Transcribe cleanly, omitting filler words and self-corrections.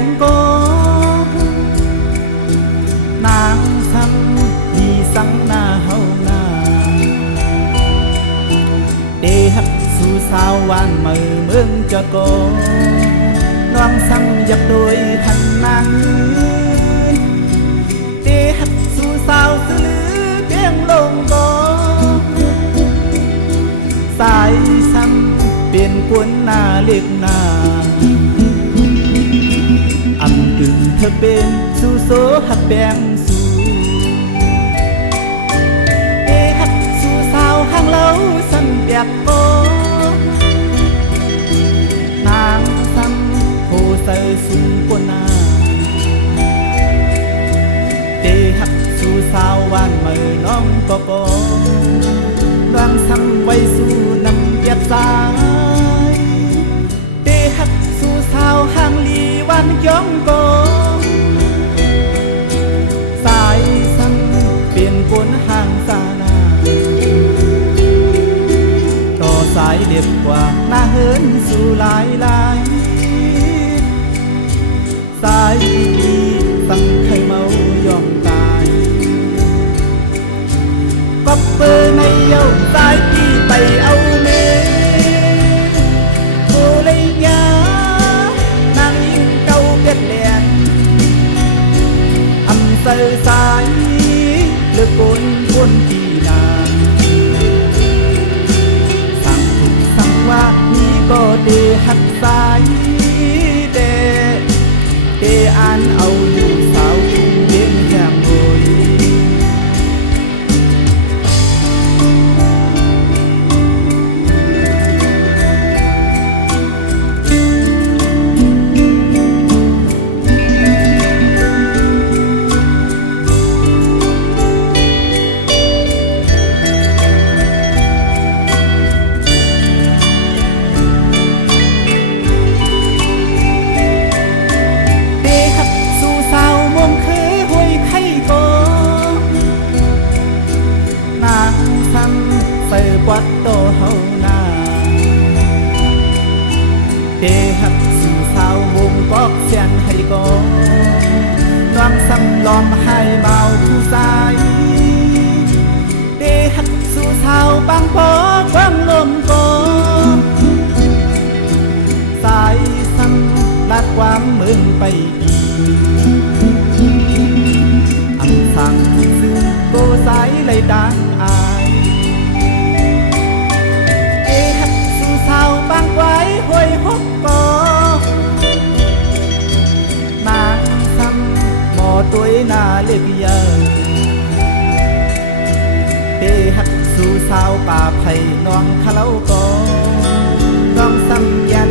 งโกนางซ้ำดีสังหน้าเฮาหน้าเดหักสู่สาววานมือเมืองจอดโกน้องซ้ำอยากโดยหันนางเดหักสู่สาวซื้อเตียงลงโกสายซ้ำเปลี่ยนกวนหน้าเล็กหน้าอำดึงเธอเป็นสู่โซหักแบงสู่เอหักสู่สาวห่างเล่าสั่นเปียกโกนางซ้ำโหเสยสูงกว่าหน้าเอหักสู่สาววานมือน้องก็โกดวงซ้ำไว้สู่นำเปียกสายเอหักสู่สาวห่างลีวันย้องโกสายซ้ำเปลี่ยนกวนห่างสานาต่อสายเด็บกว่าหน้าเหินสู่หลายลายสายดีสั่งไข่เมายอมตายก็เปิดในเย้าสายพี่ไปเอาเมโคเลยยานางยิ่งเก่าเบ็ดแหลนอำเสอสายเลือกคนคนที่นางสั่งถูกสั่งว่านี้ก็เดหักสายเดอ่านเอาอยู่สาวทุ่งเลี้ยงแก้มโอยใส่กวัดโตเฮาหน้าเดหักสู่สาววงปอกเสียนให้โกน้องซ้ำลอมให้เมาผู้สายเดหักสู่สาวบางปอความลมโกสายซ้ำลาดความมึงไปปีอันสั่งซึ่งโกสายเลยดังอายสาวบางไว้ห้อยหกกอนางซ้ำหมอตัวหน้าเล็กเยอะเดหักสู่สาวป่าไผ่น้องขะเล้าก็น้องซ้ำยัน